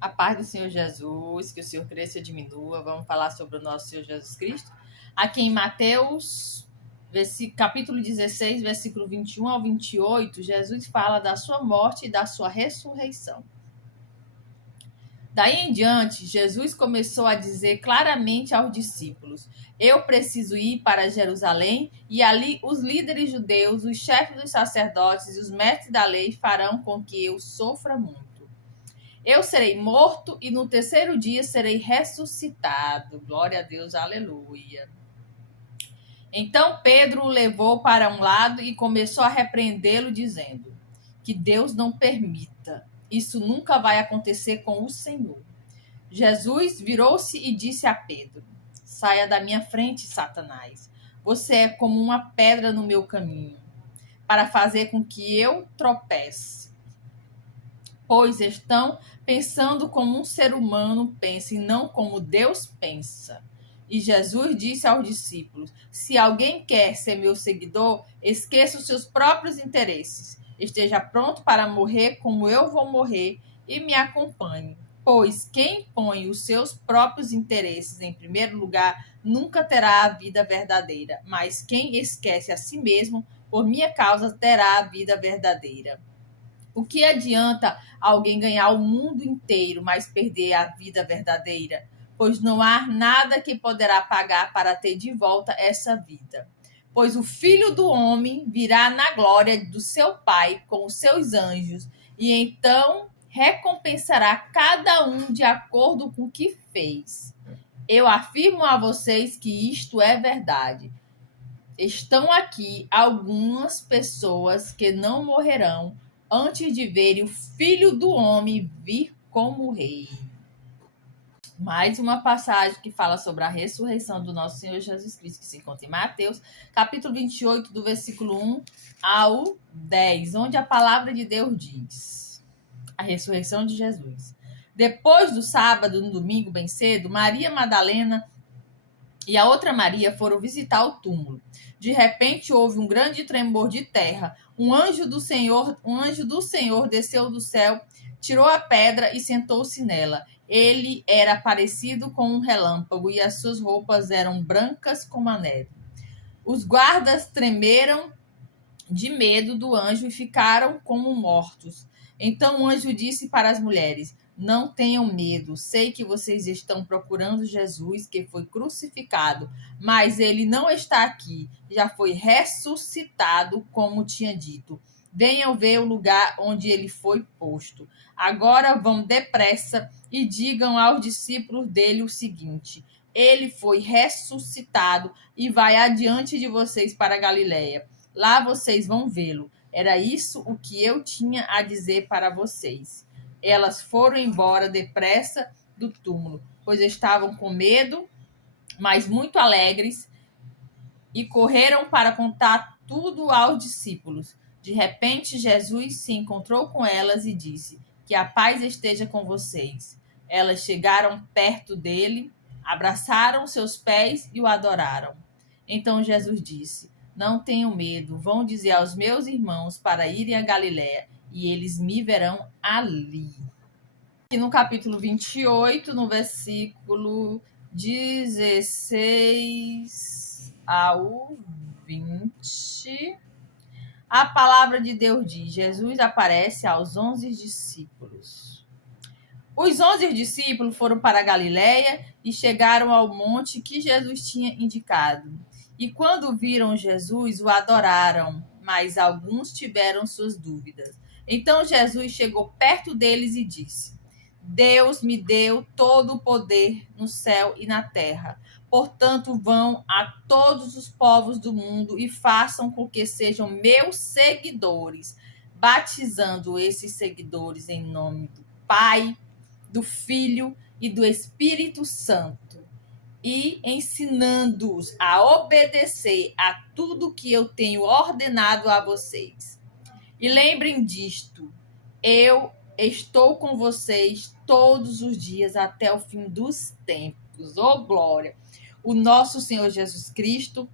A paz do Senhor Jesus, que o Senhor cresça e diminua. Vamos falar sobre o nosso Senhor Jesus Cristo. Aqui em Mateus, capítulo 16, versículo 21 ao 28, Jesus fala da sua morte e da sua ressurreição. Daí em diante, Jesus começou a dizer claramente aos discípulos: eu preciso ir para Jerusalém, e ali os líderes judeus, os chefes dos sacerdotes e os mestres da lei farão com que eu sofra muito. Eu serei morto e no terceiro dia serei ressuscitado. Glória a Deus, aleluia. Então Pedro o levou para um lado e começou a repreendê-lo, dizendo: que Deus não permita. Isso nunca vai acontecer com o Senhor. Jesus virou-se e disse a Pedro: saia da minha frente, Satanás. Você é como uma pedra no meu caminho, para fazer com que eu tropece. Pois estão pensando como um ser humano pensa e não como Deus pensa. E Jesus disse aos discípulos: se alguém quer ser meu seguidor, esqueça os seus próprios interesses. Esteja pronto para morrer como eu vou morrer e me acompanhe. Pois quem põe os seus próprios interesses em primeiro lugar nunca terá a vida verdadeira, mas quem esquece a si mesmo por minha causa terá a vida verdadeira. O que adianta alguém ganhar o mundo inteiro, mas perder a vida verdadeira? Pois não há nada que poderá pagar para ter de volta essa vida. Pois o Filho do Homem virá na glória do seu Pai com os seus anjos, e então recompensará cada um de acordo com o que fez. Eu afirmo a vocês que isto é verdade. Estão aqui algumas pessoas que não morrerão antes de verem o Filho do Homem vir como rei. Mais uma passagem que fala sobre a ressurreição do nosso Senhor Jesus Cristo, que se encontra em Mateus, capítulo 28, do versículo 1 ao 10, onde a palavra de Deus diz: a ressurreição de Jesus. Depois do sábado, no domingo, bem cedo, Maria Madalena e a outra Maria foram visitar o túmulo. De repente houve um grande tremor de terra. Um anjo do Senhor desceu do céu, tirou a pedra e sentou-se nela. Ele era parecido com um relâmpago e as suas roupas eram brancas como a neve. Os guardas tremeram de medo do anjo e ficaram como mortos. Então o anjo disse para as mulheres: não tenham medo, sei que vocês estão procurando Jesus que foi crucificado, mas ele não está aqui, já foi ressuscitado, como tinha dito. Venham ver o lugar onde ele foi posto. Agora vão depressa e digam aos discípulos dele o seguinte: ele foi ressuscitado e vai adiante de vocês para a Galileia. Lá vocês vão vê-lo. Era isso o que eu tinha a dizer para vocês. Elas foram embora depressa do túmulo, pois estavam com medo, mas muito alegres, e correram para contar tudo aos discípulos. De repente, Jesus se encontrou com elas e disse: que a paz esteja com vocês. Elas chegaram perto dele, abraçaram seus pés e o adoraram. Então Jesus disse: não tenham medo, vão dizer aos meus irmãos para irem a Galiléia, e eles me verão ali. Aqui no capítulo 28, no versículo 16 ao 20, a palavra de Deus diz: Jesus aparece aos 11 discípulos. Os 11 discípulos foram para a Galiléia e chegaram ao monte que Jesus tinha indicado. E quando viram Jesus, o adoraram, mas alguns tiveram suas dúvidas. Então Jesus chegou perto deles e disse: Deus me deu todo o poder no céu e na terra. Portanto, vão a todos os povos do mundo e façam com que sejam meus seguidores, batizando esses seguidores em nome do Pai, do Filho e do Espírito Santo, e ensinando-os a obedecer a tudo que eu tenho ordenado a vocês. E lembrem disto: eu estou com vocês todos os dias até o fim dos tempos. Oh, glória! O nosso Senhor Jesus Cristo,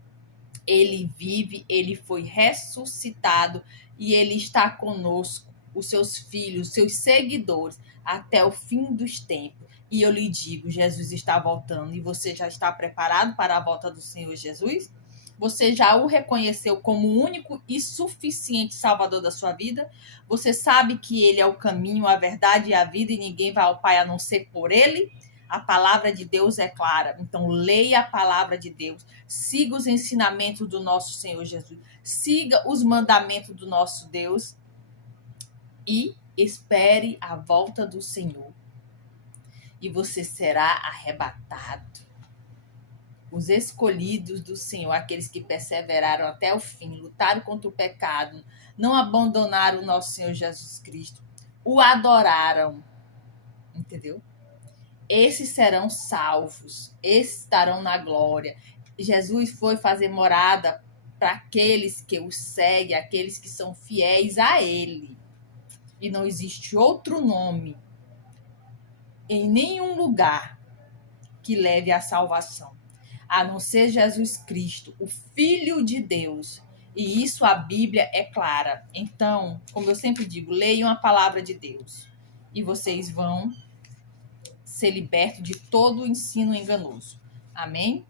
ele vive, ele foi ressuscitado e ele está conosco os seus filhos, os seus seguidores, até o fim dos tempos. E eu lhe digo, Jesus está voltando e você já está preparado para a volta do Senhor Jesus? Você já o reconheceu como o único e suficiente Salvador da sua vida? Você sabe que Ele é o caminho, a verdade e a vida e ninguém vai ao Pai a não ser por Ele? A palavra de Deus é clara. Então, leia a palavra de Deus. Siga os ensinamentos do nosso Senhor Jesus. Siga os mandamentos do nosso Deus. E espere a volta do Senhor. E você será arrebatado. Os escolhidos do Senhor, aqueles que perseveraram até o fim, lutaram contra o pecado, não abandonaram o nosso Senhor Jesus Cristo, o adoraram. Entendeu? Esses serão salvos, esses estarão na glória. Jesus foi fazer morada para aqueles que o seguem, aqueles que são fiéis a Ele. E não existe outro nome em nenhum lugar que leve à salvação, a não ser Jesus Cristo, o Filho de Deus. E isso a Bíblia é clara. Então, como eu sempre digo, leiam a palavra de Deus e vocês vão ser libertos de todo o ensino enganoso. Amém?